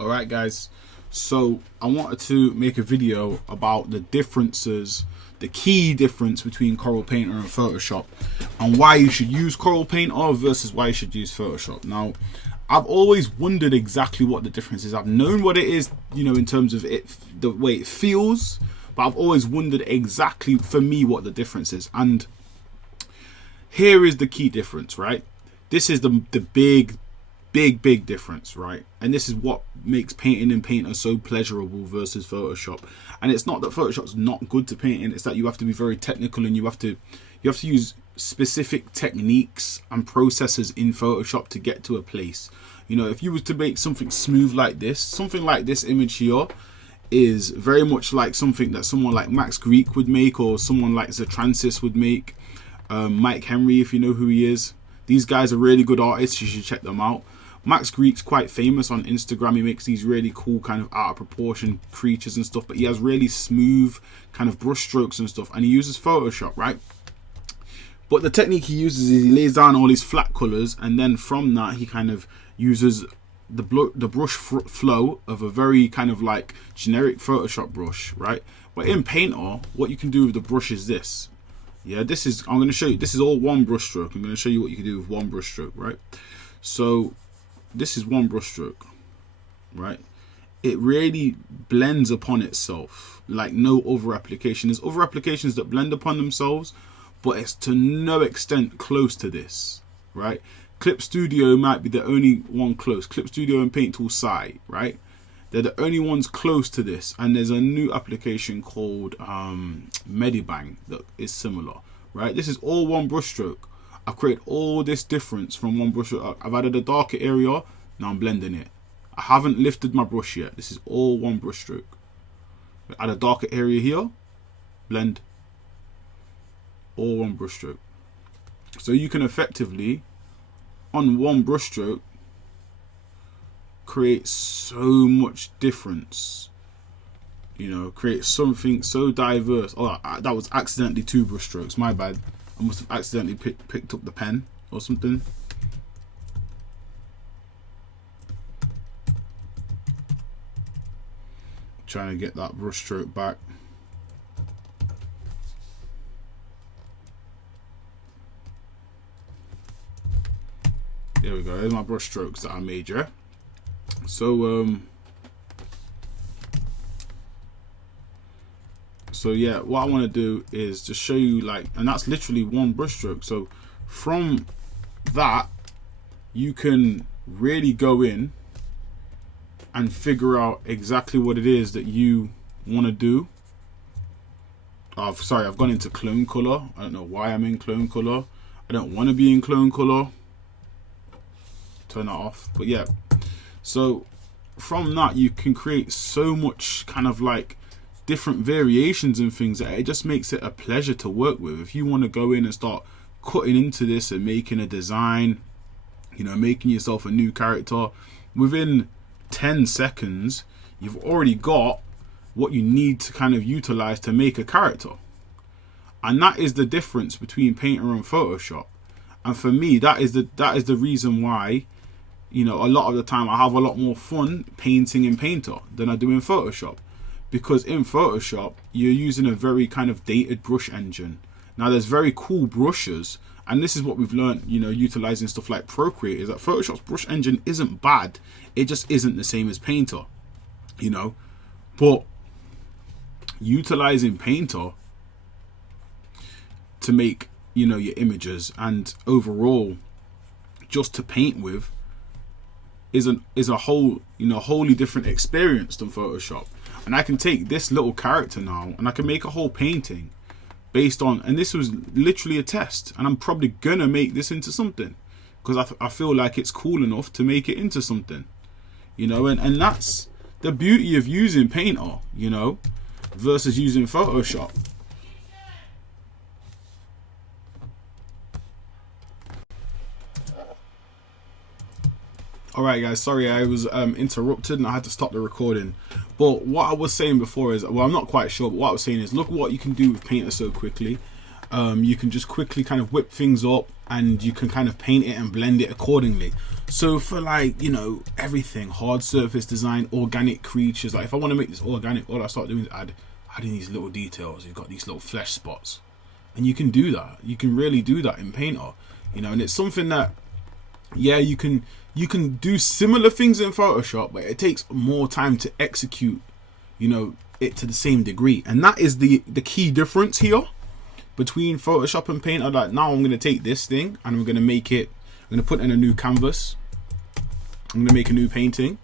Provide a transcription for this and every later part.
Alright guys, so I wanted to make a video about the differences, the key difference between Corel Painter and Photoshop, and why you should use Corel Painter versus why you should use Photoshop. Now, I've always wondered exactly what the difference is. I've known what it is, you know, in terms of it, the way it feels, but I've always wondered exactly for me what the difference is. And here is the key difference, right? This is the big difference, right? And this is what makes painting in Painter so pleasurable versus Photoshop. And it's not that Photoshop's not good to paint in, it's that you have to be very technical and you have to use specific techniques and processes in Photoshop to get to a place. You know, if you was to make something smooth like this image here is very much like something that someone like Max Greek would make, or someone like Zatransis would make. Mike Henry, if you know who he is. These guys are really good artists, you should check them out. Max Greek's quite famous on Instagram. He makes these really cool kind of out of proportion creatures and stuff, but he has really smooth kind of brush strokes and stuff, and he uses Photoshop, right? But the technique he uses is he lays down all these flat colors, and then from that he kind of uses the brush flow of a very kind of like generic Photoshop brush, right? But in Painter, what you can do with the brush is this. Yeah, this is, I'm going to show you, this is all one brush stroke. I'm going to show you what you can do with one brush stroke, right? So this is one brush stroke, right? It really blends upon itself like no other application. There's other applications that blend upon themselves, but it's to no extent close to this, right? Clip Studio might be the only one close. Clip Studio and Paint Tool Side, right? They're the only ones close to this, and there's a new application called Medibang that is similar, right? This is all one brush stroke. I've created all this difference from one brush stroke. I've added a darker area, now I'm blending it. I haven't lifted my brush yet. This is all one brush stroke. Add a darker area here, blend, all one brush stroke. So you can effectively, on one brush stroke, create so much difference, you know, create something so diverse. Oh, that was accidentally two brush strokes, my bad. I must have accidentally picked up the pen or something. Trying to get that brush stroke back. There we go, there's my brush strokes that I made, yeah? So yeah, what I want to do is just show you, like, and that's literally one brush stroke. So from that you can really go in and figure out exactly what it is that you want to do. Sorry, I've gone into clone color. I don't know why I'm in clone color. I don't want to be in clone color. Turn that off. But yeah, so from that you can create so much kind of like different variations and things that it just makes it a pleasure to work with. If you want to go in and start cutting into this and making a design, you know, making yourself a new character, within 10 seconds you've already got what you need to kind of utilize to make a character. And that is the difference between Painter and Photoshop. And for me, that is the reason why, you know, a lot of the time I have a lot more fun painting in Painter than I do in Photoshop. Because in Photoshop, you're using a very kind of dated brush engine. Now, there's very cool brushes, and this is what we've learned, you know, utilizing stuff like Procreate, is that Photoshop's brush engine isn't bad. It just isn't the same as Painter, you know. But utilizing Painter to make, you know, your images and overall just to paint with is a whole, you know, wholly different experience than Photoshop. And I can take this little character now and I can make a whole painting based on, and this was literally a test, and I'm probably gonna make this into something because I feel like it's cool enough to make it into something, you know. And that's the beauty of using Painter, you know, versus using Photoshop. Alright guys, sorry I was interrupted and I had to stop the recording. But what I was saying before is, well, I'm not quite sure, but what I was saying is, look what you can do with Painter so quickly. you can just quickly kind of whip things up, and you can kind of paint it and blend it accordingly. So for like, you know, everything, hard surface design, organic creatures, like if I want to make this organic, all I start doing is adding these little details. You've got these little flesh spots, and you can do that. You can really do that in Painter, you know, and it's something that, yeah, you can do similar things in Photoshop, but it takes more time to execute, you know, it to the same degree. And that is the key difference here between Photoshop and Painter. Like now I'm going to take this thing and I'm going to make it, I'm going to put in a new canvas. I'm going to make a new painting.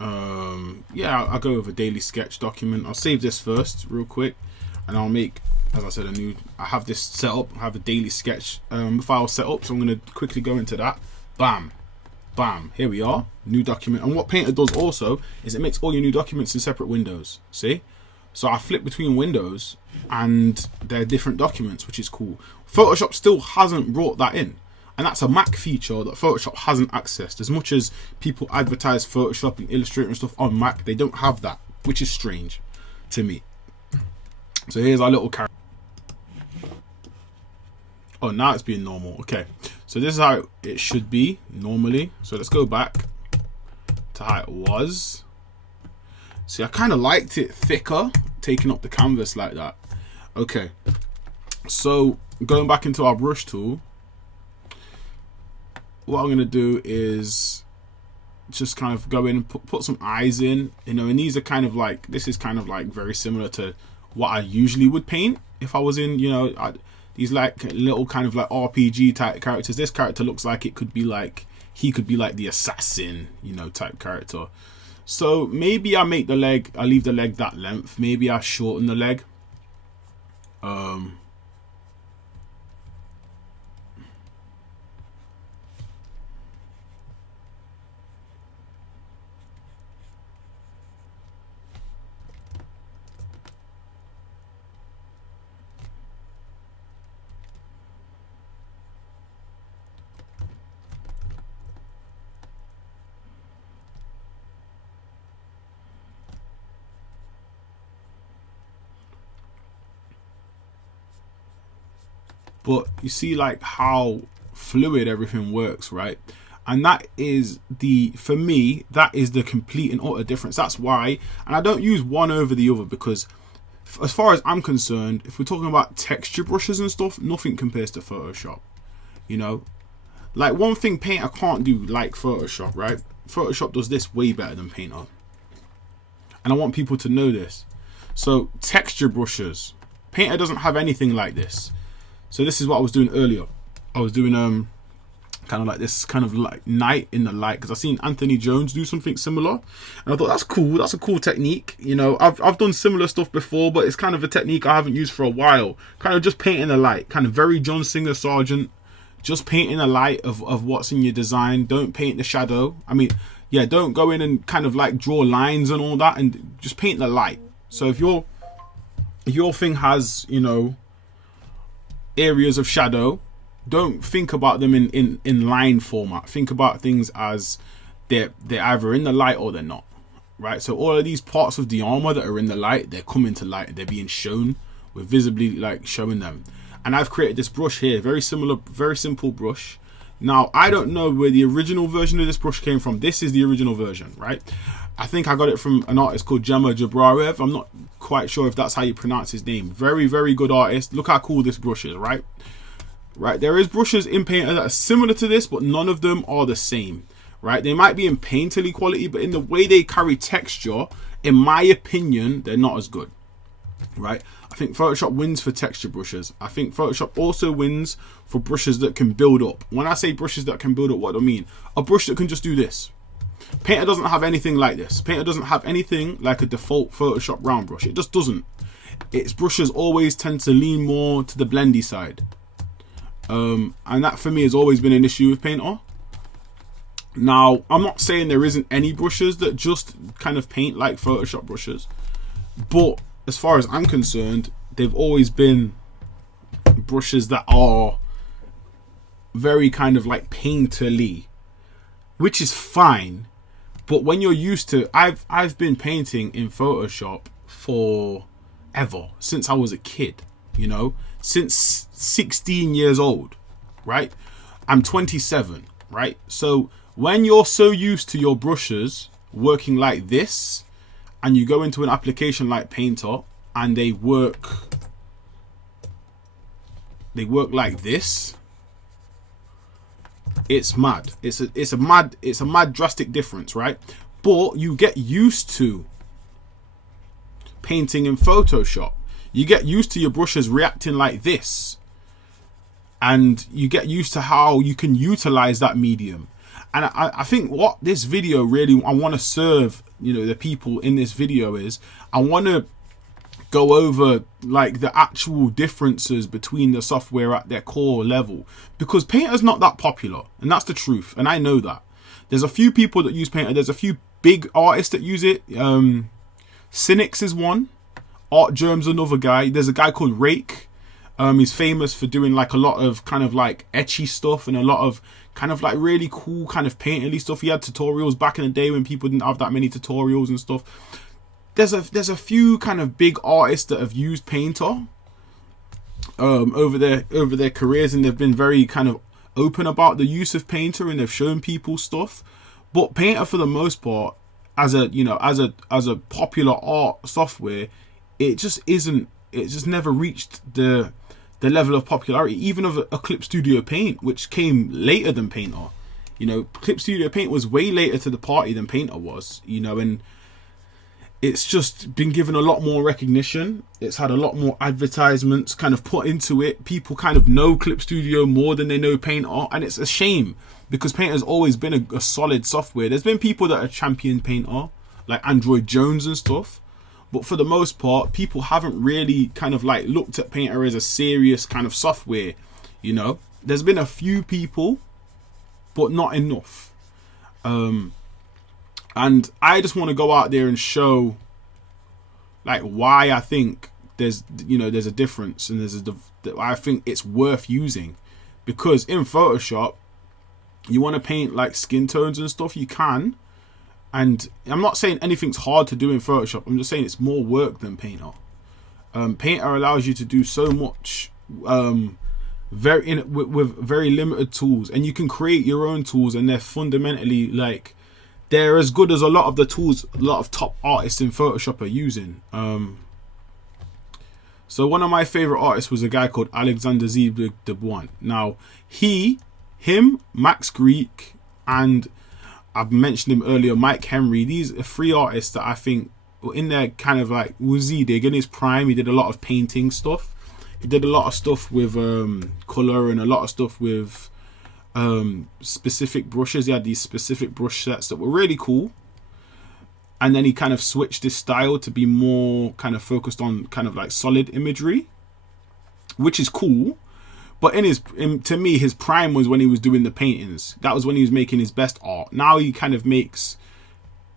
Yeah, I'll go with a daily sketch document. I'll save this first real quick, and I'll make, as I said, I have this set up. I have a daily sketch file set up, so I'm going to quickly go into that. Bam, bam, here we are, new document. And what Painter does also is it makes all your new documents in separate windows. See? So I flip between windows and they're different documents, which is cool. Photoshop still hasn't brought that in. And that's a Mac feature that Photoshop hasn't accessed. As much as people advertise Photoshop and Illustrator and stuff on Mac, they don't have that, which is strange to me. So here's our little character. Oh, now it's being normal. Okay, so this is how it should be normally. So let's go back to how it was. See, I kind of liked it thicker, taking up the canvas like that. Okay, so going back into our brush tool, what I'm going to do is just kind of go in and put some eyes in, you know, and these are kind of like, this is kind of like very similar to what I usually would paint if I was in, you know, these like little kind of like RPG type characters. This character looks like it could be like, he could be like the assassin, you know, type character. So maybe I make the leg, I leave the leg that length. Maybe I shorten the leg. But you see like how fluid everything works, right? And that is for me, that is the complete and utter difference. That's why, and I don't use one over the other, because as far as I'm concerned, if we're talking about texture brushes and stuff, nothing compares to Photoshop, you know? Like one thing Painter can't do like Photoshop, right? Photoshop does this way better than Painter. And I want people to know this. So texture brushes, Painter doesn't have anything like this. So this is what I was doing earlier. I was doing kind of like this kind of like night in the light, because I've seen Anthony Jones do something similar, and I thought that's cool. That's a cool technique. You know, I've done similar stuff before, but it's kind of a technique I haven't used for a while. Kind of just painting the light, kind of very John Singer Sargent. Just painting the light of what's in your design. Don't paint the shadow. I mean, yeah, don't go in and kind of like draw lines and all that, and just paint the light. So if your thing has, you know, areas of shadow, don't think about them in line format. Think about things as they're either in the light or they're not, right? So all of these parts of the armor that are in the light, they're coming to light, they're being shown. We're visibly like showing them. And I've created this brush here, very similar, very simple brush. Now I don't know where the original version of this brush came from. This is the original version, right? I think I got it from an artist called Gemma Jabrarev. I'm not quite sure if that's how you pronounce his name. Very, very good artist. Look how cool this brush is, right? Right, there is brushes in Painter that are similar to this, but none of them are the same, right? They might be in painterly quality, but in the way they carry texture, in my opinion, they're not as good, right? I think Photoshop wins for texture brushes. I think Photoshop also wins for brushes that can build up. When I say brushes that can build up, what do I mean? A brush that can just do this. Painter doesn't have anything like this. Painter doesn't have anything like a default Photoshop round brush. It just doesn't. Its brushes always tend to lean more to the blendy side. And that for me has always been an issue with Painter. Now, I'm not saying there isn't any brushes that just kind of paint like Photoshop brushes, but as far as I'm concerned, they've always been brushes that are very kind of like painterly, which is fine. But when you're used to, I've been painting in Photoshop for ever, since I was a kid, you know, since 16 years old, right? I'm 27, right? So when you're so used to your brushes working like this, and you go into an application like Painter and they work like this, it's mad. It's a mad drastic difference, right? But you get used to painting in Photoshop. You get used to your brushes reacting like this, and you get used to how you can utilize that medium. And I think what this video really, I want to serve, you know, the people in this video is, I want to go over like the actual differences between the software at their core level, because Painter's not that popular, and that's the truth, and I know that. There's a few people that use Painter. There's a few big artists that use it. Cynics is one. Art Germ's another guy. There's a guy called Rake. He's famous for doing like a lot of kind of like etchy stuff and a lot of kind of like really cool kind of painterly stuff. He had tutorials back in the day when people didn't have that many tutorials and stuff. There's a few kind of big artists that have used Painter over their careers, and they've been very kind of open about the use of Painter, and they've shown people stuff. But Painter, for the most part, as a popular art software, it just isn't. It just never reached the level of popularity, even of a Clip Studio Paint, which came later than Painter. You know, Clip Studio Paint was way later to the party than Painter was. You know, and it's just been given a lot more recognition. It's had a lot more advertisements kind of put into it. People kind of know Clip Studio more than they know Painter, and it's a shame, because Painter's always been a solid software. There's been people that have championed Painter, like Android Jones and stuff, but for the most part, people haven't really kind of like looked at Painter as a serious kind of software. You know, there's been a few people, but not enough. And I just want to go out there and show like why I think there's a difference, and I think it's worth using, because in Photoshop, you want to paint like skin tones and stuff, you can. And I'm not saying anything's hard to do in Photoshop. I'm just saying it's more work than Painter. Painter allows you to do so much with very limited tools, and you can create your own tools, and they're fundamentally like, they're as good as a lot of the tools a lot of top artists in Photoshop are using. So one of my favorite artists was a guy called Alexander Zebedee. Now him, Max Greek, and I've mentioned him earlier, Mike Henry. These are three artists that I think were in their kind of like, was Zedig in his prime. He did a lot of painting stuff. He did a lot of stuff with color, and a lot of stuff with specific brushes. He had these specific brush sets that were really cool. And then he kind of switched his style to be more kind of focused on kind of like solid imagery, which is cool. But to me, his prime was when he was doing the paintings. That was when he was making his best art. Now he kind of makes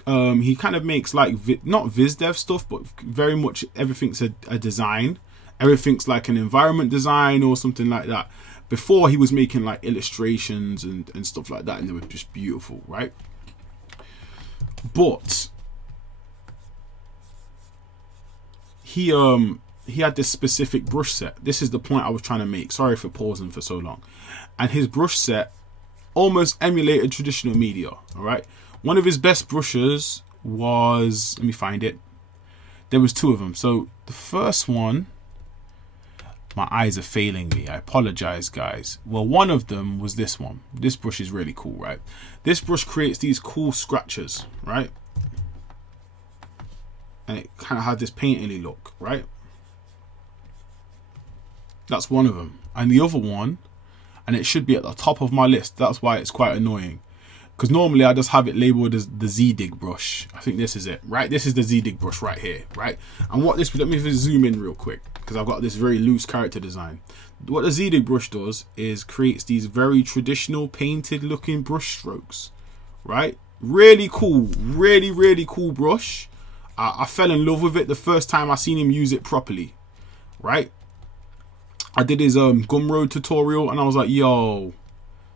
like not VizDev stuff, but very much everything's a design. Everything's like an environment design or something like that. Before, he was making like illustrations and stuff like that, and they were just beautiful, right? But he had this specific brush set. This is the point I was trying to make. Sorry for pausing for so long. And his brush set almost emulated traditional media, all right? One of his best brushes was, let me find it. There was two of them. So the first one, my eyes are failing me. I apologize, guys. Well, one of them was this one. This brush is really cool, right? This brush creates these cool scratches, right? And it kind of had this painterly look, right? That's one of them. And the other one, and it should be at the top of my list. That's why it's quite annoying. Because normally I just have it labeled as the Z-Dig brush. I think this is it, right? This is the Z-Dig brush right here, right? And what this, let me just zoom in real quick, because I've got this very loose character design. What the Z-Dig brush does is creates these very traditional painted looking brush strokes, right? Really cool, really, really cool brush. I fell in love with it the first time I seen him use it properly, right? I did his Gumroad tutorial, and I was like, yo,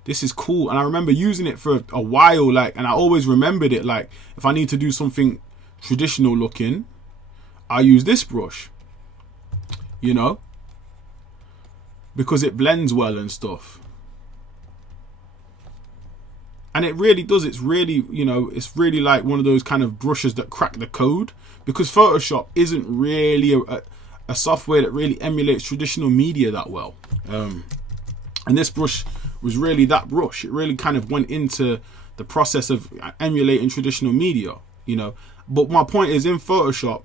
this is cool. And I remember using it for a while, like, and I always remembered it, like, if I need to do something traditional looking, I use this brush, you know? because it blends well and stuff. And it really does. It's really, you know, it's really like one of those kind of brushes that crack the code, because Photoshop isn't really a software that really emulates traditional media that well. And this brush was really that brush. It really kind of went into the process of emulating traditional media, you know. But my point is, in Photoshop,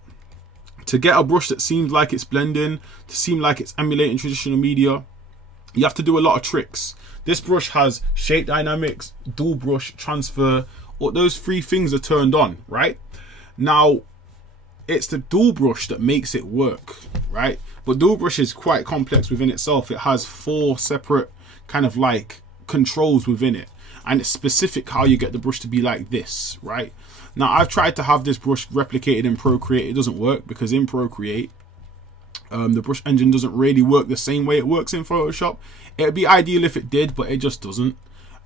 to get a brush that seems like it's blending, to seem like it's emulating traditional media, you have to do a lot of tricks. This brush has shape dynamics, dual brush, transfer. All those three things are turned on, right? Now, it's the dual brush that makes it work, right? But dual brush is quite complex within itself. It has 4 separate kind of like controls within it. And it's specific how you get the brush to be like this, right? Now, I've tried to have this brush replicated in Procreate. It doesn't work, because in Procreate, the brush engine doesn't really work the same way it works in Photoshop. It would be ideal if it did, but it just doesn't.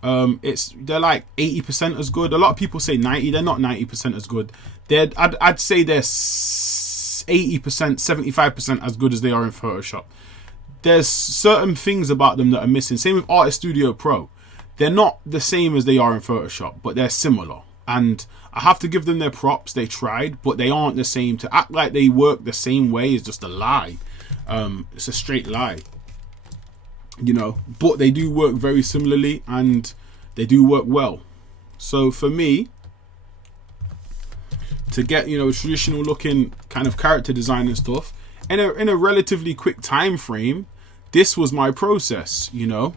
They're like 80% as good. A lot of people say 90. They're not 90% as good. I'd say they're 80%, 75% as good as they are in Photoshop. There's certain things about them that are missing. Same with Artist Studio Pro. They're not the same as they are in Photoshop, but they're similar. And I have to give them their props. They tried, but they aren't the same. To act like they work the same way is just a lie. It's a straight lie, you know. But they do work very similarly, and they do work well. So for me, to get, you know, a traditional looking kind of character design and stuff in a relatively quick time frame, this was my process, you know.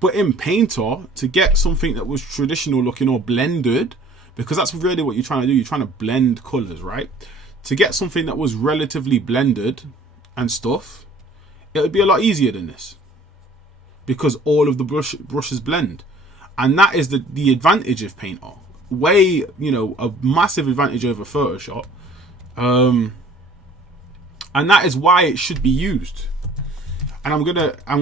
But in Painter, to get something that was traditional looking or blended, because that's really what you're trying to do, you're trying to blend colors, right? To get something that was relatively blended and stuff, it would be a lot easier than this, because all of the brushes blend. And that is the advantage of Painter. Way, you know, a massive advantage over Photoshop. And that is why it should be used. And I'm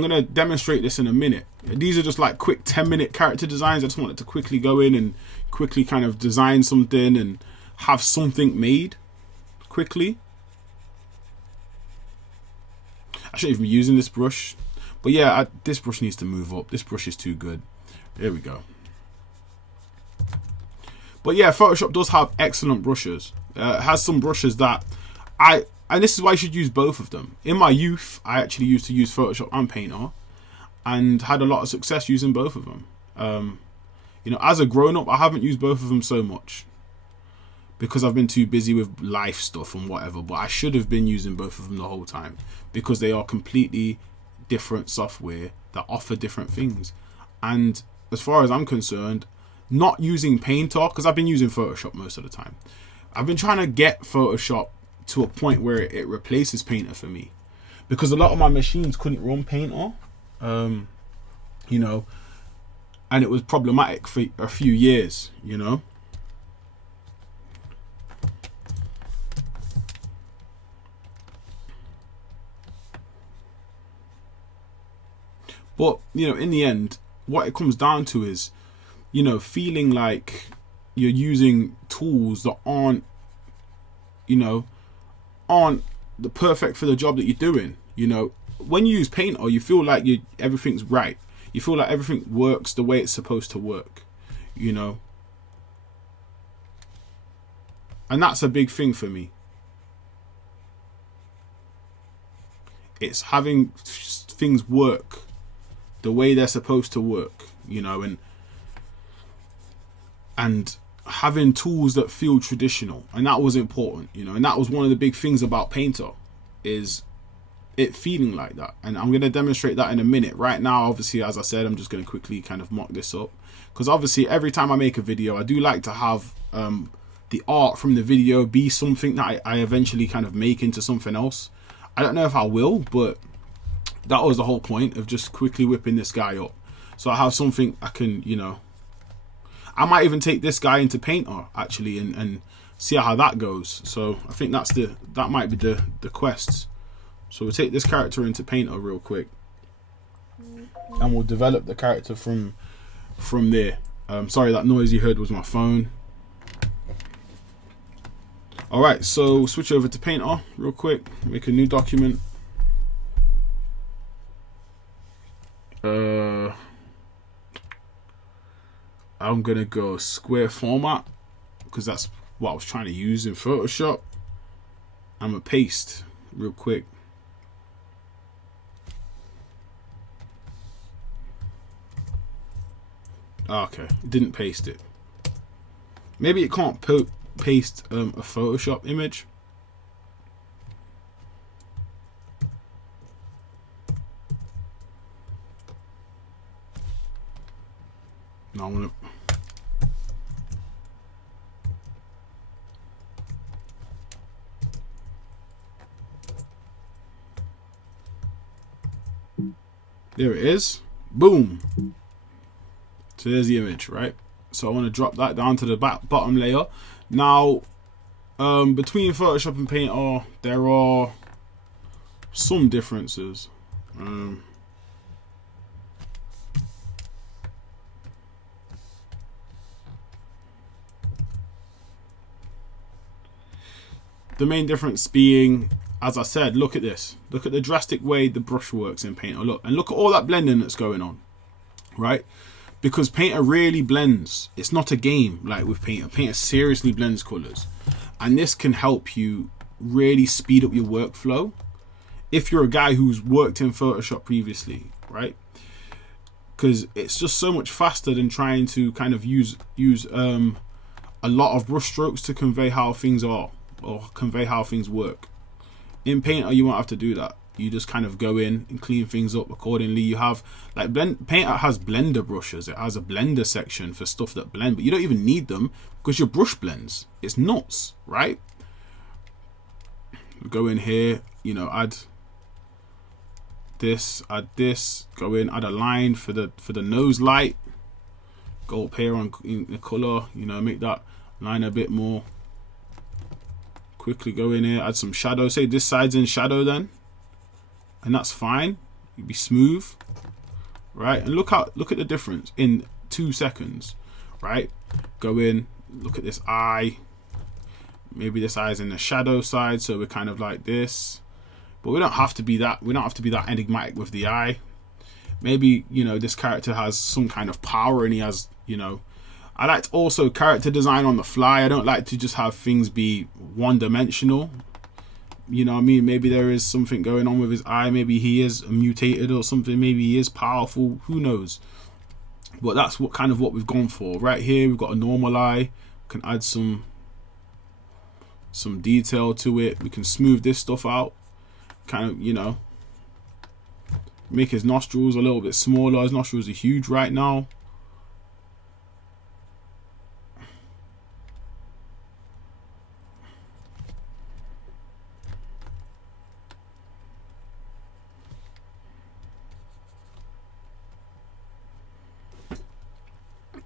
gonna demonstrate this in a minute. These are just like quick 10-minute character designs. I just wanted to quickly go in and quickly kind of design something and have something made quickly. I shouldn't even be using this brush, but yeah, this brush needs to move up. This brush is too good. There we go. But yeah, Photoshop does have excellent brushes. It has some brushes that and this is why you should use both of them. In my youth, I actually used to use Photoshop and Painter, and had a lot of success using both of them. You know, as a grown-up, I haven't used both of them so much, because I've been too busy with life stuff and whatever. But I should have been using both of them the whole time, because they are completely different software that offer different things. And as far as I'm concerned, not using Painter, because I've been using Photoshop most of the time, I've been trying to get Photoshop to a point where it replaces Painter for me, because a lot of my machines couldn't run Painter, you know, and it was problematic for a few years, you know. But, you know, in the end, what it comes down to is, you know, feeling like you're using tools that aren't, you know, aren't the perfect for the job that you're doing. You know, when you use Painter, you feel like everything's right. You feel like everything works the way it's supposed to work, you know. And that's a big thing for me. It's having things work the way they're supposed to work, you know, and having tools that feel traditional. And that was important, you know, and that was one of the big things about Painter, is it feeling like that. And I'm going to demonstrate that in a minute. Right now, obviously, as I said, I'm just going to quickly kind of mock this up, because obviously every time I make a video, I do like to have the art from the video be something that I eventually kind of make into something else. I don't know if I will, but that was the whole point of just quickly whipping this guy up. So I have something I can, you know, I might even take this guy into Painter actually and see how that goes. So I think that might be the quest. So we'll take this character into Painter real quick, and we'll develop the character from there. Sorry, that noise you heard was my phone. All right, so switch over to Painter real quick. Make a new document. I'm gonna go square format because that's what I was trying to use in Photoshop. I'm gonna paste real quick. Okay, didn't paste it. Maybe it can't paste a Photoshop image. No, I want to. There it is. Boom. So there's the image, right? So I want to drop that down to the bottom layer. Now, between Photoshop and Painter, there are some differences. The main difference being, as I said, look at this. Look at the drastic way the brush works in Painter. Look, and look at all that blending that's going on, right? Because Painter really blends. It's not a game like with Painter. Painter seriously blends colors. And this can help you really speed up your workflow if you're a guy who's worked in Photoshop previously, right? Because it's just so much faster than trying to kind of use a lot of brush strokes to convey how things are or convey how things work. In Painter, you won't have to do that. You just kind of go in and clean things up accordingly. You have like Painter has blender brushes. It has a blender section for stuff that blend, but you don't even need them because your brush blends. It's nuts, right? Go in here, you know, add this, go in, add a line for the nose light. Go up here on in the color, you know, make that line a bit more. Quickly go in here, add some shadow. Say this side's in shadow then. And that's fine. You'd be smooth, right? And look at the difference in 2 seconds, right? Go in, look at this eye. Maybe this eye's in the shadow side, so we're kind of like this. But we don't have to be that. We don't have to be that enigmatic with the eye. Maybe, you know, this character has some kind of power, and he has, you know. I like to also character design on the fly. I don't like to just have things be one-dimensional. You know what I mean? Maybe there is something going on with his eye. Maybe he is mutated or something. Maybe he is powerful. Who knows? But that's what we've gone for. Right here, we've got a normal eye. We can add some detail to it. We can smooth this stuff out. Kind of, you know, make his nostrils a little bit smaller. His nostrils are huge right now.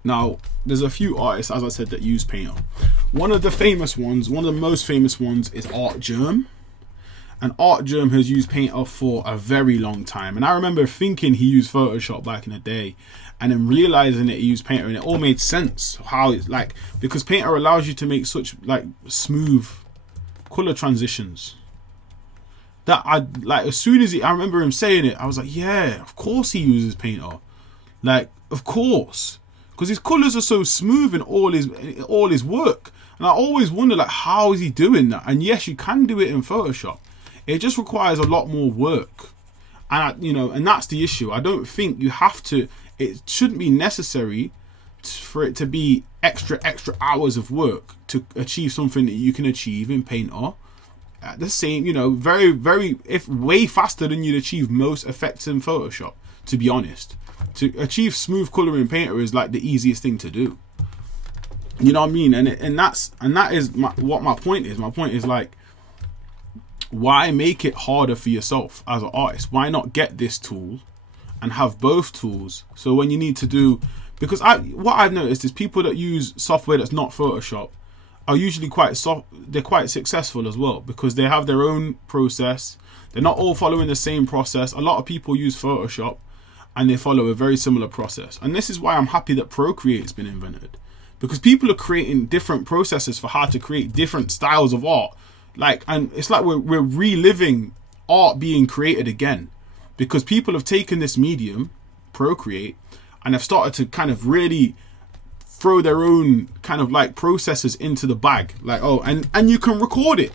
Now, there's a few artists, as I said, that use Painter. One of the famous ones, one of the most famous ones is Art Germ. And Art Germ has used Painter for a very long time. And I remember thinking he used Photoshop back in the day. And then realizing that he used Painter, and it all made sense. How it's like, because Painter allows you to make such like smooth color transitions. That I like, as soon as I remember him saying it, I was like, yeah, of course he uses Painter. Like, of course. Because his colors are so smooth in all his work, and I always wonder, like, how is he doing that? And yes, you can do it in Photoshop. It just requires a lot more work, and you know, and that's the issue. I don't think you have to. It shouldn't be necessary for it to be extra hours of work to achieve something that you can achieve in Painter at the same, you know, very way faster than you'd achieve most effects in Photoshop. To be honest. To achieve smooth color in Painter is like the easiest thing to do. You know what I mean? And that is what my point is. My point is, like, why make it harder for yourself as an artist? Why not get this tool and have both tools? So when you need to do, because what I've noticed is people that use software that's not Photoshop are usually they're quite successful as well, because they have their own process. They're not all following the same process. A lot of people use Photoshop and they follow a very similar process. And this is why I'm happy that Procreate's been invented, because people are creating different processes for how to create different styles of art. Like, and it's like we're reliving art being created again, because people have taken this medium, Procreate, and have started to kind of really throw their own kind of like processes into the bag. Like, oh, and you can record it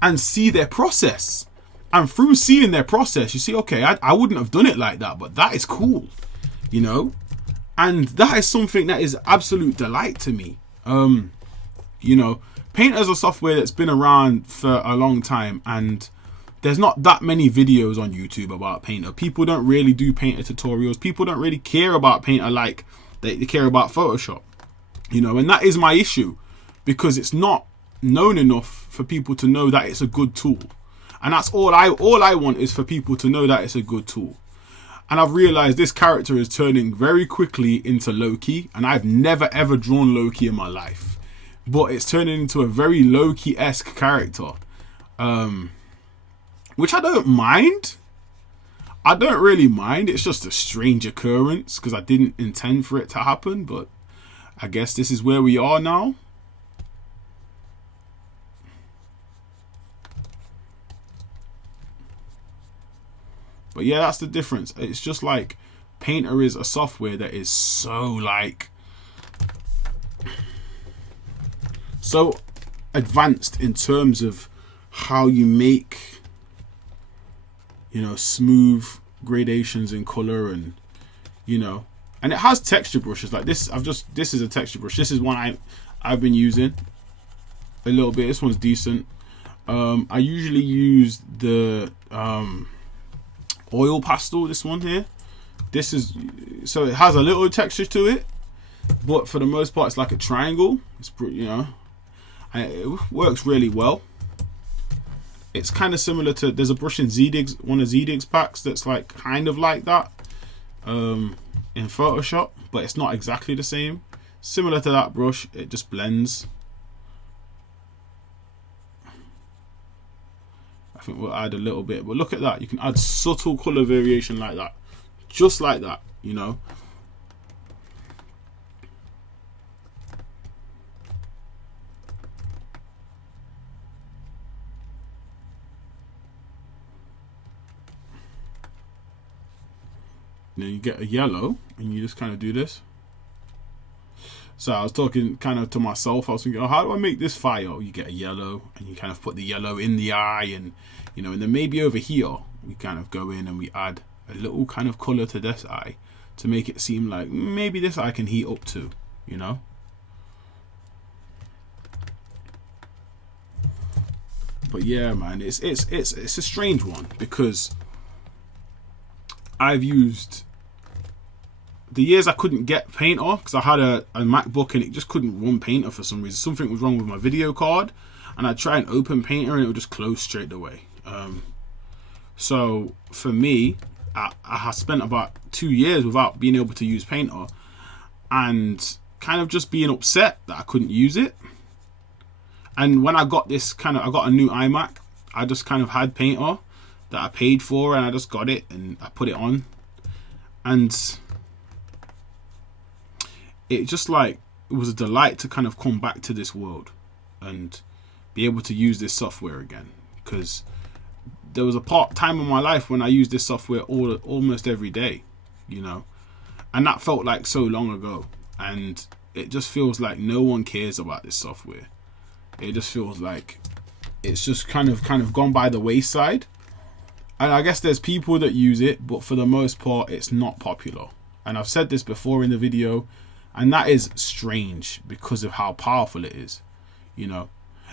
and see their process. And through seeing their process, you see, okay, I wouldn't have done it like that, but that is cool, you know? And that is something that is absolute delight to me. You know, Paint is a software that's been around for a long time, and there's not that many videos on YouTube about Painter. People don't really do Painter tutorials. People don't really care about Painter like they care about Photoshop, you know, and that is my issue, because it's not known enough for people to know that it's a good tool. And that's all I want, is for people to know that it's a good tool. And I've realized this character is turning very quickly into Loki, and I've never ever drawn Loki in my life, but it's turning into a very Loki-esque character, which I don't mind. I don't really mind. It's just a strange occurrence because I didn't intend for it to happen, but I guess this is where we are now. But yeah, that's the difference. It's just like Painter is a software that is so like so advanced in terms of how you make, you know, smooth gradations in color, and you know, and it has texture brushes like this. This is a texture brush. This is one I've been using a little bit. This one's decent. I usually use the oil pastel, this one here. This is, so it has a little texture to it, but for the most part it's like a triangle. It's pretty, you know, and it works really well. It's kind of similar to, there's a brush in ZDiggs, one of ZDiggs packs that's like kind of like that in Photoshop, but it's not exactly the same. Similar to that brush, it just blends. I think we'll add a little bit, but look at that. You can add subtle color variation like that, just like that, you know. Then you get a yellow, and you just kind of do this. So I was talking kind of to myself. I was thinking, oh, how do I make this fire? You get a yellow, and you kind of put the yellow in the eye, and you know, and then maybe over here we kind of go in and we add a little kind of color to this eye to make it seem like maybe this eye can heat up too, you know. But yeah, man, it's a strange one, because I've used the years I couldn't get Painter because I had a MacBook and it just couldn't run Painter for some reason. Something was wrong with my video card, and I'd try and open Painter and it would just close straight away. So for me, I have spent about 2 years without being able to use Painter, and kind of just being upset that I couldn't use it. And when I got this I got a new iMac, I just kind of had Painter that I paid for, and I just got it and I put it on, and it just like, it was a delight to kind of come back to this world and be able to use this software again, because there was a time in my life when I used this software almost every day, you know, and that felt like so long ago, and it just feels like no one cares about this software. It just feels like it's just kind of gone by the wayside. And I guess there's people that use it, but for the most part it's not popular. And I've said this before in the video, and that is strange because of how powerful it is, you know.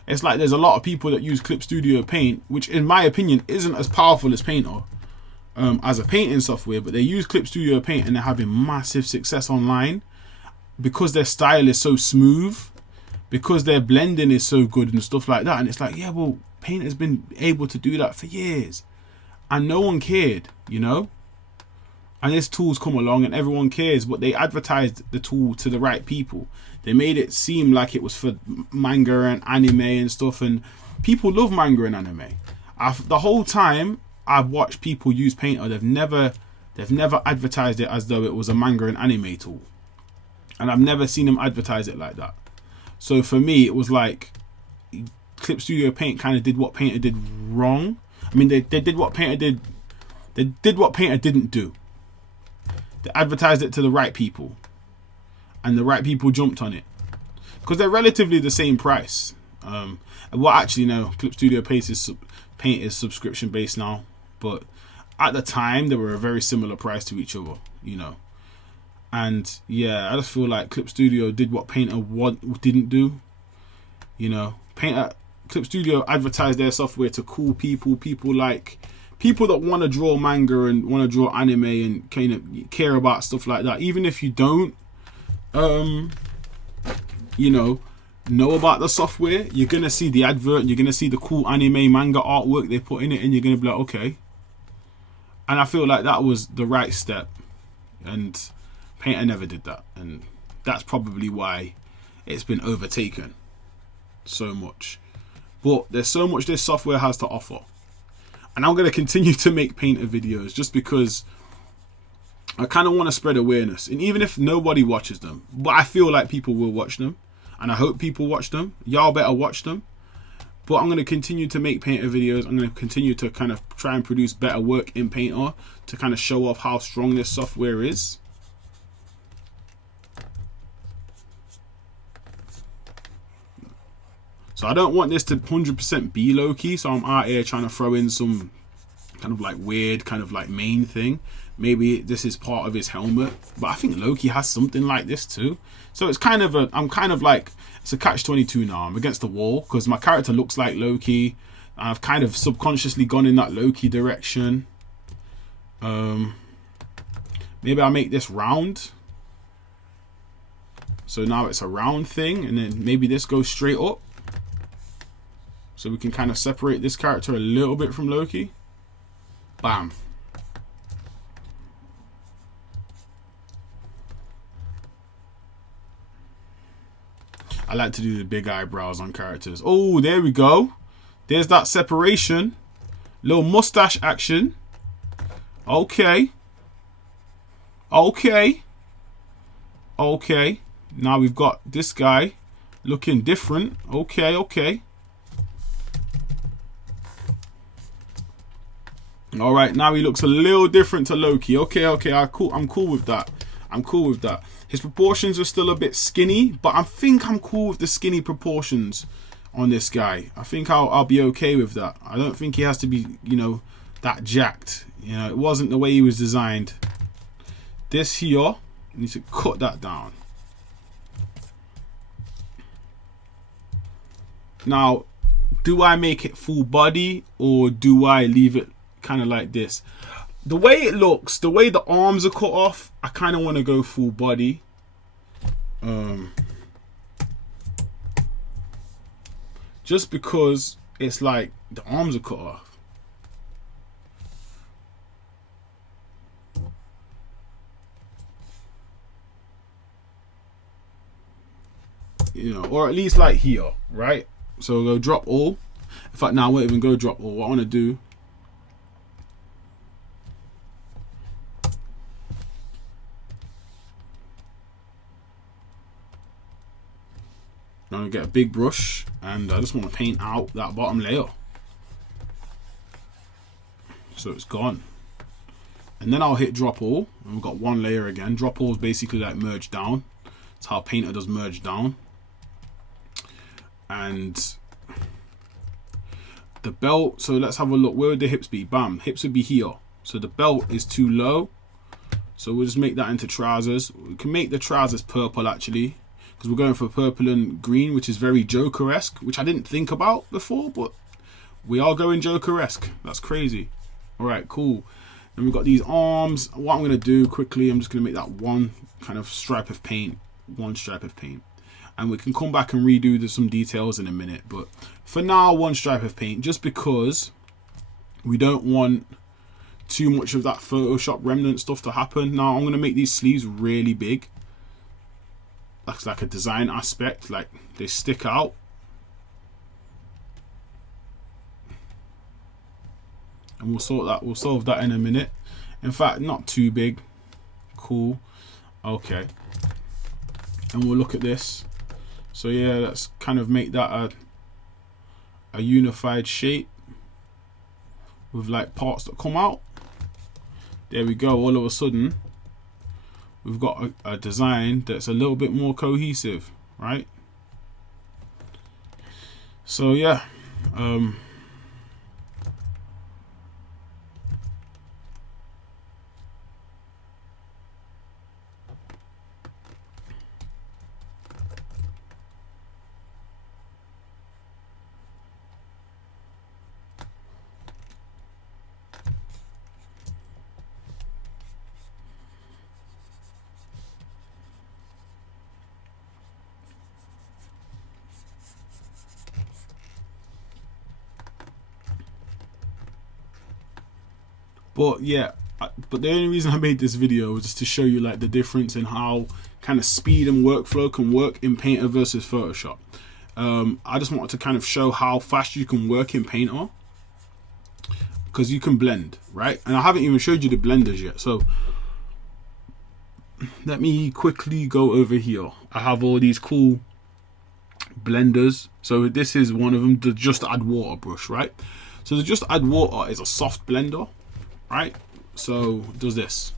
It's like there's a lot of people that use Clip Studio Paint, which in my opinion isn't as powerful as Painter as a painting software, but they use Clip Studio Paint and they're having massive success online because their style is so smooth, because their blending is so good and stuff like that. And it's like, yeah, well, Paint has been able to do that for years and no one cared, you know. And this tool's come along and everyone cares, but they advertised the tool to the right people. They made it seem like it was for manga and anime and stuff, and people love manga and anime. The whole time I've watched people use Painter, they've never advertised it as though it was a manga and anime tool. and I've never seen them advertise it like that. So for me, it was like Clip Studio Paint kind of did what Painter did wrong. I mean, they did what Painter did. They did what Painter didn't do. They advertised it to the right people, and the right people jumped on it because they're relatively the same price. Well, actually, no. Clip Studio Paint is subscription based now, but at the time they were a very similar price to each other, you know. And yeah, I just feel like Clip Studio did what Painter didn't do, you know. Clip Studio advertised their software to cool people that want to draw manga and want to draw anime and kind of care about stuff like that. Even if you don't, you know about the software, you're gonna see the advert and you're gonna see the cool anime manga artwork they put in it, and you're gonna be like, okay. And I feel like that was the right step, and Painter never did that, and that's probably why it's been overtaken so much. But there's so much this software has to offer, and I'm gonna continue to make Painter videos just because I kind of want to spread awareness. And even if nobody watches them, but I feel like people will watch them, and I hope people watch them. Y'all better watch them. But I'm going to continue to make Painter videos. I'm going to continue to kind of try and produce better work in Painter to kind of show off how strong this software is. So I don't want this to 100% be low-key, so I'm out here trying to throw in some kind of like weird kind of like main thing. Maybe this is part of his helmet, but I think Loki has something like this too. So it's kind of it's a catch-22 now. I'm against the wall because my character looks like Loki. I've kind of subconsciously gone in that Loki direction. Maybe I'll make this round. So now it's a round thing, and then maybe this goes straight up. So we can kind of separate this character a little bit from Loki. Bam. I like to do the big eyebrows on characters. Oh, there we go. There's that separation. Little mustache action. Okay. Okay. Okay. Now we've got this guy looking different. Okay, okay. All right, now he looks a little different to Loki. Okay, okay, I'm cool with that. I'm cool with that. His proportions are still a bit skinny, but I think I'm cool with the skinny proportions on this guy. I think I'll be okay with that. I don't think he has to be, you know, that jacked. You know, it wasn't the way he was designed. This here, I need to cut that down. Now, do I make it full body or do I leave it kind of like this? The way it looks, the way the arms are cut off, I kind of want to go full body. Just because it's like the arms are cut off. You know, or at least like here, right? So go drop all. In fact, now I won't even go drop all. What I want to do, I'm gonna get a big brush and I just want to paint out that bottom layer so it's gone, and then I'll hit drop all and we've got one layer again. Drop all is basically like merge down. It's how Painter does merge down. And the belt, so let's have a look. Where would the hips be? Bam, hips would be here. So the belt is too low, so we'll just make that into trousers. We can make the trousers purple actually, because we're going for purple and green, which is very Joker-esque, which I didn't think about before, but we are going Joker-esque. That's crazy. All right, cool. Then we've got these arms. What I'm going to do quickly, I'm just going to make that one kind of stripe of paint. One stripe of paint. And we can come back and redo some details in a minute. But for now, one stripe of paint, just because we don't want too much of that Photoshop remnant stuff to happen. Now, I'm going to make these sleeves really big. That's like a design aspect, like they stick out. And we'll solve that in a minute. In fact, not too big. Cool. Okay. and we'll look at this. So yeah, let's kind of make that a unified shape with like parts that come out. There we go. All of a sudden we've got a design that's a little bit more cohesive, right? So yeah, but yeah, but the only reason I made this video was just to show you like the difference in how kind of speed and workflow can work in Painter versus Photoshop. I just wanted to kind of show how fast you can work in Painter, because you can blend, right? And I haven't even showed you the blenders yet, so let me quickly go over here. I have all these cool blenders. So this is one of them, the Just Add Water brush, right? So the Just Add Water is a soft blender, right? So it does this,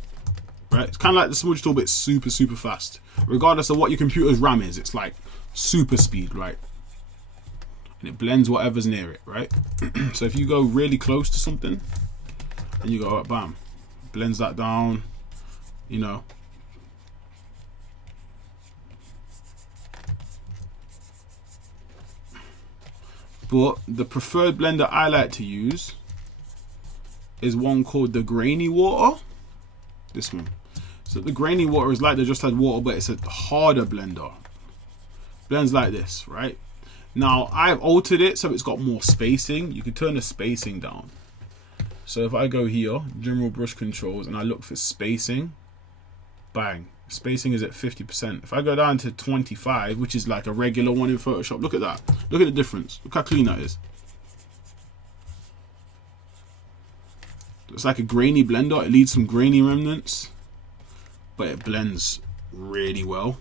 right? It's kind of like the smudge tool, but it's super fast. Regardless of what your computer's RAM is, it's like super speed, right? And it blends whatever's near it, right? So if you go really close to something and you go, oh, bam, blends that down, you know. But the preferred blender I like to use is one called the Grainy Water. This one. So the Grainy Water is like the Just Add Water, but it's a harder blender. Blends like this, right? Now I've altered it so it's got more spacing. You can turn the spacing down. So if I go here, General Brush Controls, and I look for spacing, bang. Spacing is at 50%. If I go down to 25, which is like a regular one in Photoshop, look at that. Look at the difference. Look how clean that is. It's like a grainy blender. It leaves some grainy remnants, but it blends really well.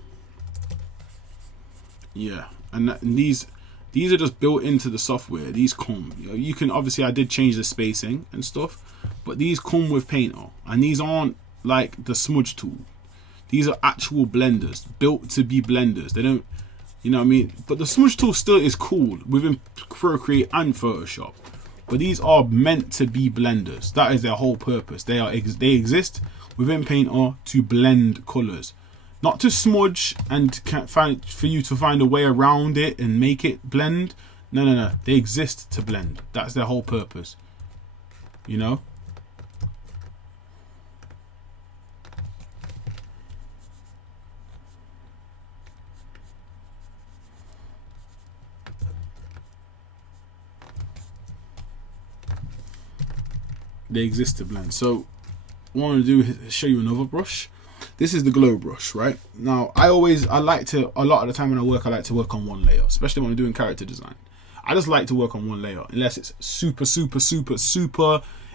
Yeah, and these are just built into the software. These come. You can obviously, I did change the spacing and stuff, but these come with Painter, and these aren't like the smudge tool. These are actual blenders, built to be blenders. They don't, you know what I mean? But the smudge tool still is cool within Procreate and Photoshop. But these are meant to be blenders. That is their whole purpose. They exist within Painter to blend colors, not to smudge and for you to find a way around it and make it blend. No. They exist to blend. That's their whole purpose. You know? They exist to blend. So what I want to do is show you another brush. This is the glow brush, right? Now I like to, a lot of the time when I like to work on one layer, especially when I'm doing character design. I just like to work on one layer unless it's super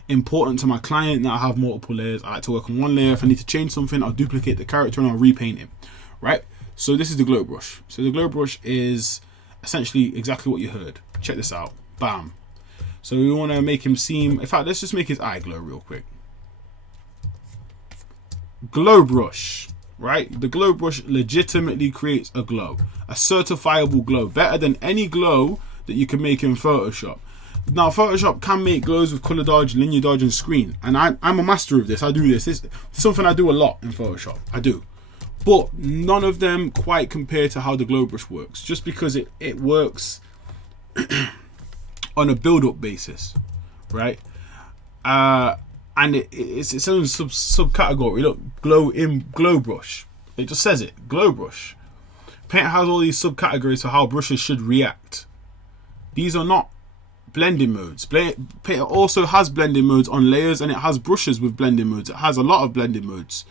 important to my client that I have multiple layers. I like to work on one layer. If I need to change something, I'll duplicate the character and I'll repaint it, right? So this is the glow brush. So the glow brush is essentially exactly what you heard. Check this out. Bam. So we want to make him seem, in fact, let's just make his eye glow real quick. Glow brush, right? The glow brush legitimately creates a glow, a certifiable glow, better than any glow that you can make in Photoshop. Now Photoshop can make glows with color dodge, linear dodge, and screen, and I'm a master of this. I do this. It's something I do a lot in Photoshop. I do, but none of them quite compare to how the glow brush works, just because it works on a build-up basis, right? And it's its own subcategory. Look, glow brush. It just says it, glow brush. Painter has all these subcategories for how brushes should react. These are not blending modes. Painter also has blending modes on layers, and it has brushes with blending modes. It has a lot of blending modes.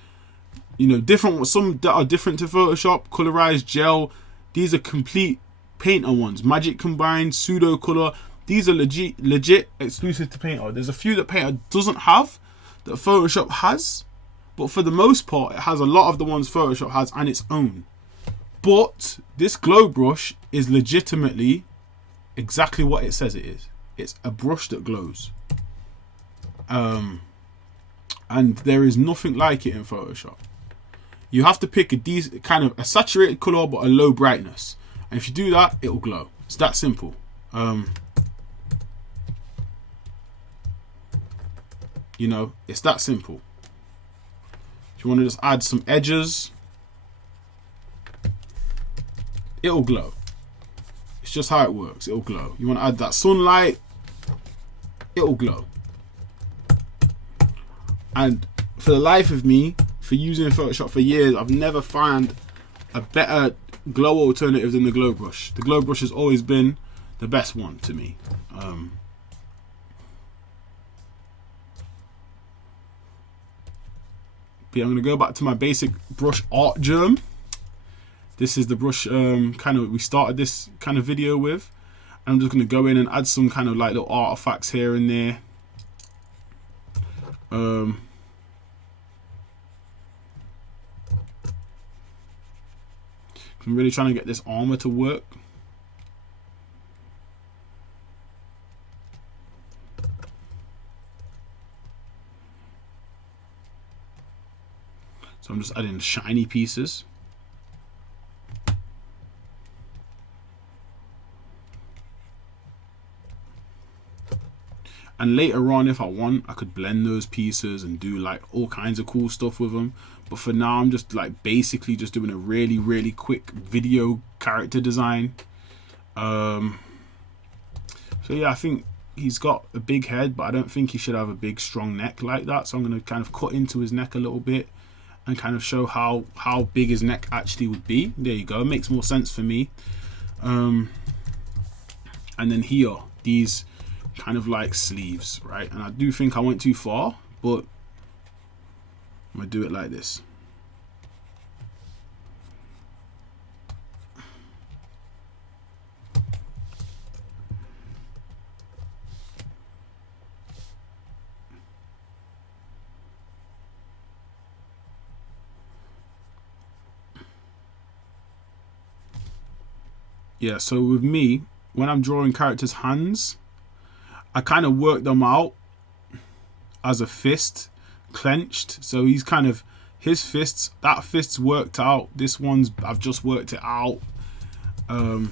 You know, different, some that are different to Photoshop, colorized, gel. These are complete Painter ones. Magic Combined, pseudo color. These are legit exclusive to Painter. There's a few that Painter doesn't have that Photoshop has, but for the most part, it has a lot of the ones Photoshop has and its own. But this glow brush is legitimately exactly what it says it is. It's a brush that glows. And there is nothing like it in Photoshop. You have to pick a decent, kind of a saturated color but a low brightness. And if you do that, it'll glow. It's that simple. You know, it's that simple. If you want to just add some edges, it'll glow. It's just how it works. It'll glow. You want to add that sunlight, it'll glow. And for the life of me, for using Photoshop for years, I've never found a better glow alternative than the glow brush. The glow brush has always been the best one to me. But yeah, I'm going to go back to my basic brush art germ. This is the brush kind of we started this kind of video with. I'm just going to go in and add some kind of like little artifacts here and there. I'm really trying to get this armor to work. So I'm just adding shiny pieces. And later on, if I want, I could blend those pieces and do like all kinds of cool stuff with them. But for now, I'm just like basically just doing a really quick video character design. So yeah, I think he's got a big head, but I don't think he should have a big strong neck like that. So I'm going to kind of cut into his neck a little bit and kind of show how big his neck actually would be. There you go. It makes more sense for me. And then here, these kind of like sleeves, right? And I do think I went too far, but I'm gonna do it like this. Yeah, so with me, when I'm drawing characters' hands, I kind of work them out as a fist clenched. So he's kind of, his fists, that fist's worked out. This one's, I've just worked it out. But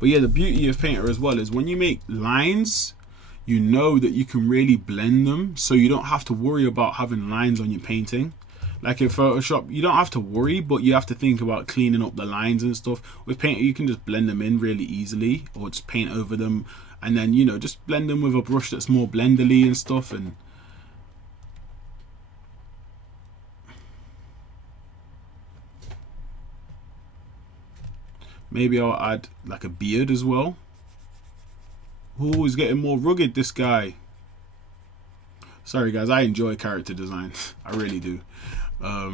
yeah, the beauty of Painter as well is when you make lines, you know that you can really blend them, so you don't have to worry about having lines on your painting. Like in Photoshop, you don't have to worry, but you have to think about cleaning up the lines and stuff. With Painter, you can just blend them in really easily, or just paint over them, and then, you know, just blend them with a brush that's more blenderly and stuff. And maybe I'll add like a beard as well. Ooh, he's getting more rugged, this guy. Sorry guys, I enjoy character design. I really do. There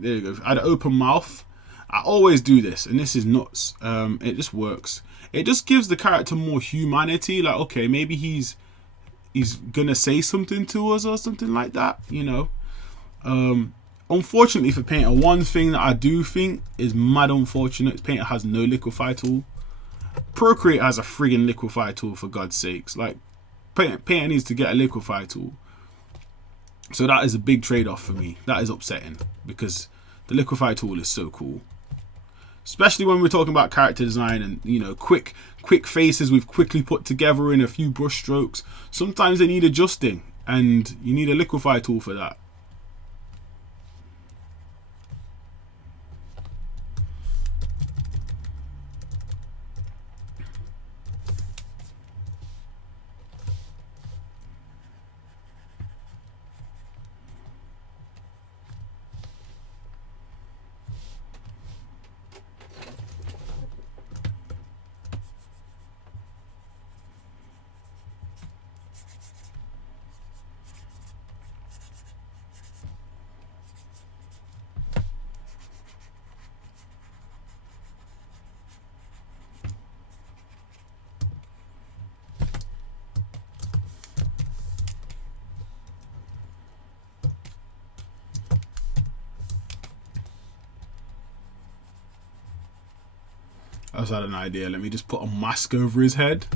you go. Add an open mouth. I always do this, and this is nuts. It just works. It just gives the character more humanity. Like, okay, maybe he's gonna say something to us or something like that, you know. Unfortunately for Painter, one thing that I do think is mad unfortunate, Painter has no liquify tool. Procreate has a friggin' liquify tool, for God's sakes. Like, Painter needs to get a liquify tool. So that is a big trade-off for me. That is upsetting, because the liquify tool is so cool. Especially when we're talking about character design and, you know, quick faces we've quickly put together in a few brush strokes. Sometimes they need adjusting, and you need a liquify tool for that. I just had an idea. Let me just put a mask over his head.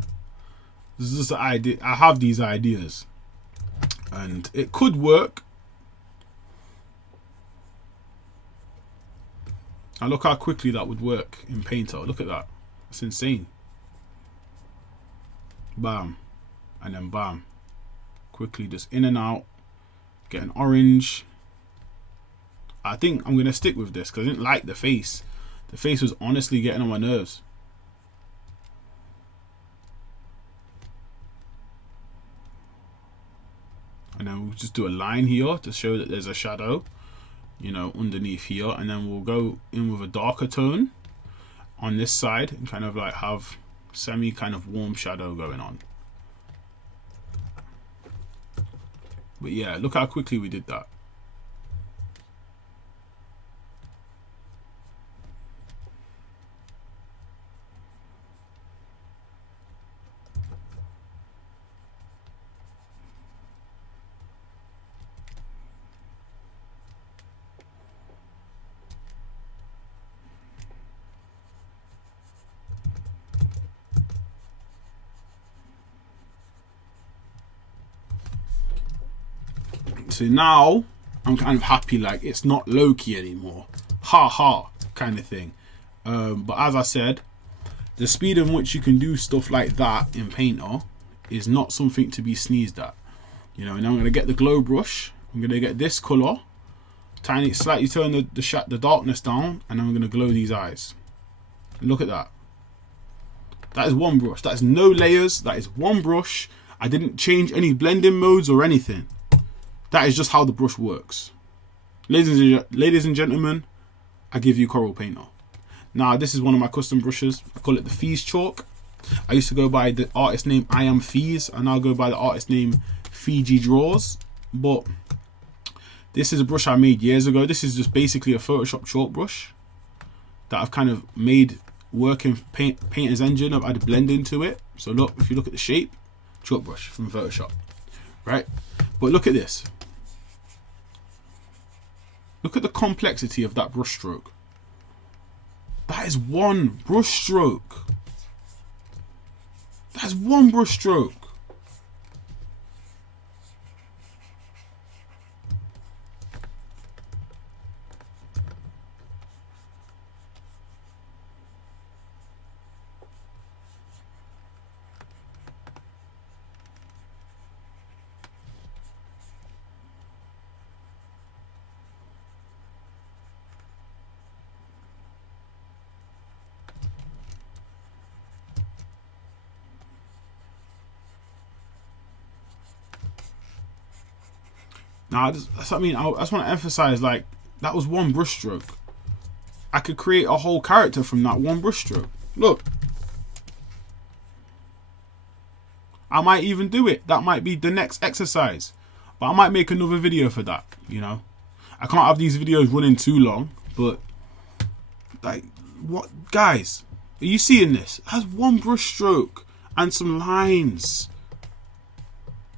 This is just the idea. I have these ideas, and it could work. And look how quickly that would work in Painter. Look at that. It's insane. Bam. And then bam. Quickly just in and out. Get an orange. I think I'm going to stick with this because I didn't like the face. The face was honestly getting on my nerves. And then we'll just do a line here to show that there's a shadow, you know, underneath here. And then we'll go in with a darker tone on this side and kind of like have semi kind of warm shadow going on. But yeah, look how quickly we did that. So now I'm kind of happy, like it's not low-key anymore, ha ha kind of thing. But as I said, the speed in which you can do stuff like that in Painter is not something to be sneezed at, you know. And I'm going to get the glow brush, I'm going to get this color, tiny, slightly turn the darkness down, and I'm going to glow these eyes. And look at that. That is one brush. That is no layers. That is one brush. I didn't change any blending modes or anything. That is just how the brush works. Ladies and gentlemen, I give you Corel Painter. Now, this is one of my custom brushes. I call it the Fees Chalk. I used to go by the artist name I Am Fees. I now go by the artist name Fiji Draws. But this is a brush I made years ago. This is just basically a Photoshop chalk brush that I've kind of made work in Painter's engine. I've added blending to it. So look, if you look at the shape, chalk brush from Photoshop, right? But look at this. Look at the complexity of that brush stroke. That is one brush stroke. That's one brush stroke. Now, that's what I mean. I just want to emphasize, like, that was one brush stroke. I could create a whole character from that one brush stroke. Look. I might even do it. That might be the next exercise. But I might make another video for that, you know. I can't have these videos running too long, but, like, what? Guys, are you seeing this? It has one brush stroke and some lines.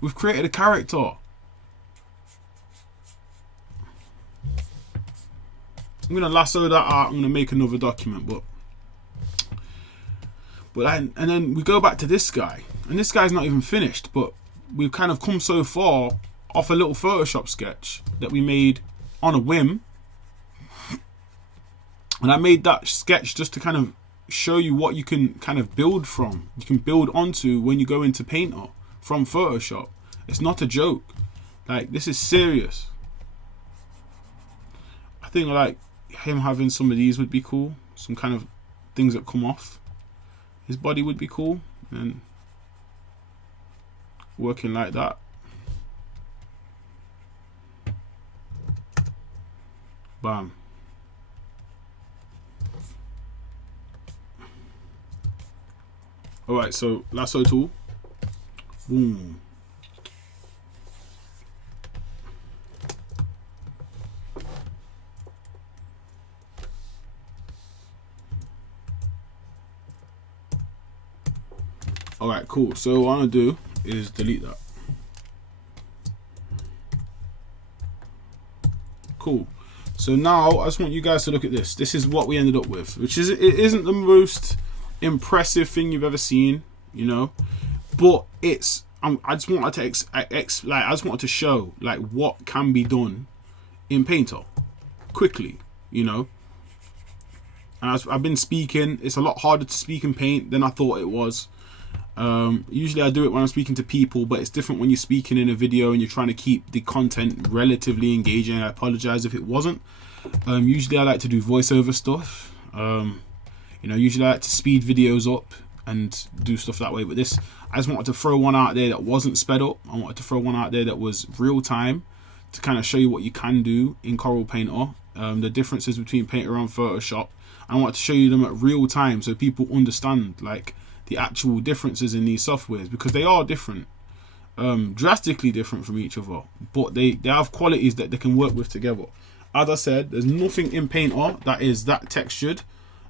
We've created a character. I'm gonna lasso that out. I'm gonna make another document, and then we go back to this guy, and this guy's not even finished. But we've kind of come so far off a little Photoshop sketch that we made on a whim, and I made that sketch just to kind of show you what you can kind of build from. You can build onto when you go into Painter from Photoshop. It's not a joke. Like, this is serious. I think, like, him having some of these would be cool. Some kind of things that come off his body would be cool. And working like that. Bam. Alright, so lasso tool. Boom. Alright, cool. So what I'm going to do is delete that. Cool. So now I just want you guys to look at this. This is what we ended up with, which is, it isn't the most impressive thing you've ever seen, you know, but it's I just wanted to I just wanted to show like what can be done in Painter quickly, you know. And as I've been speaking, it's a lot harder to speak in Paint than I thought it was. Usually I do it when I'm speaking to people, but it's different when you're speaking in a video and you're trying to keep the content relatively engaging. I apologize if it wasn't. Usually I like to do voiceover stuff. You know, usually I like to speed videos up and do stuff that way, but this, I just wanted to throw one out there that wasn't sped up. I wanted to throw one out there that was real time to kind of show you what you can do in Corel Painter, the differences between Painter and Photoshop. I want to show you them at real time so people understand like the actual differences in these softwares, because they are different, drastically different from each other, but they have qualities that they can work with together. As I said, there's nothing in Painter that is that textured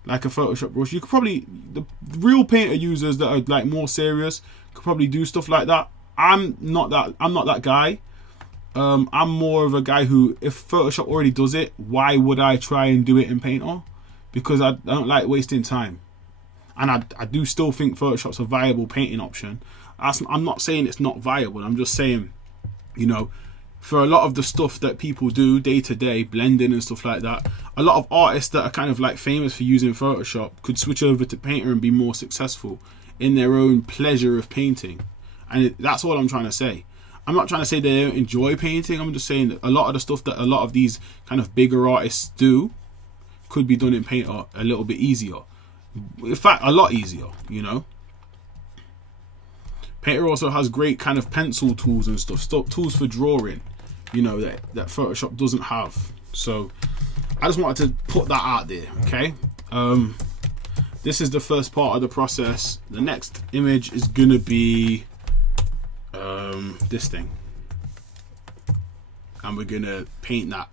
like a Photoshop brush. You could probably, the real Painter users that are like more serious could probably do stuff like that. I'm not that guy. I'm more of a guy who, if Photoshop already does it, why would I try and do it in Painter? Because I don't like wasting time. And I do still think Photoshop's a viable painting option. I'm not saying it's not viable. I'm just saying, you know, for a lot of the stuff that people do day to day, blending and stuff like that, a lot of artists that are kind of like famous for using Photoshop could switch over to Painter and be more successful in their own pleasure of painting. And that's all I'm trying to say. I'm not trying to say they don't enjoy painting. I'm just saying that a lot of the stuff that a lot of these kind of bigger artists do could be done in Painter a little bit easier. In fact, a lot easier, you know. Painter also has great kind of pencil tools and stuff, tools for drawing, you know, that Photoshop doesn't have. So I just wanted to put that out there, okay? This is the first part of the process. The next image is gonna be this thing, and we're gonna paint that,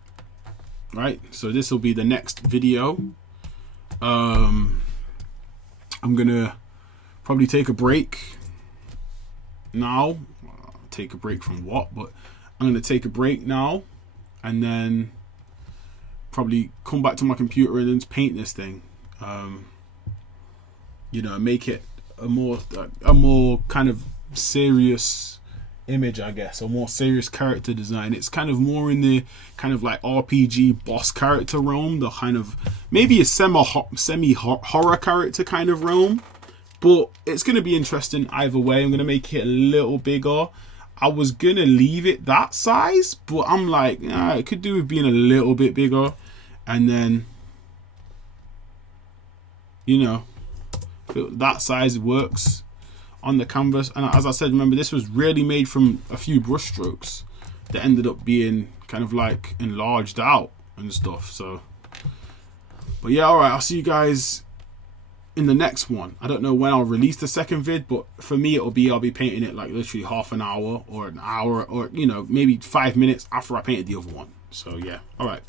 right? So this will be the next video. I'm gonna probably take a break now. Take a break from what? But I'm gonna take a break now, and then probably come back to my computer and then paint this thing. You know, make it a more kind of serious image, I guess, a more serious character design. It's kind of more in the kind of like RPG boss character realm, the kind of maybe a semi horror character kind of realm, but it's going to be interesting either way. I'm going to make it a little bigger. I was going to leave it that size, but I'm like, it could do with being a little bit bigger, and then, you know, that size works on the canvas. And as I said, remember, this was really made from a few brush strokes that ended up being kind of like enlarged out and stuff. So, but yeah, all right, I'll see you guys in the next one. I don't know when I'll release the second vid, but for me I'll be painting it like literally half an hour or an hour, or you know, maybe 5 minutes after I painted the other one. So yeah, all right,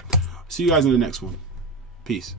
see you guys in the next one. Peace.